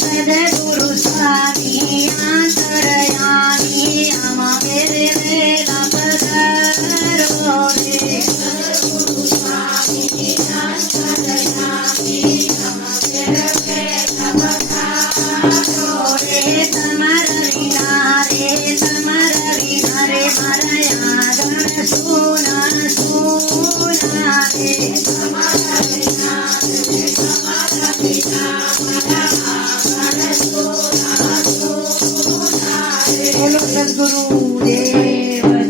blah, blah. Thank you.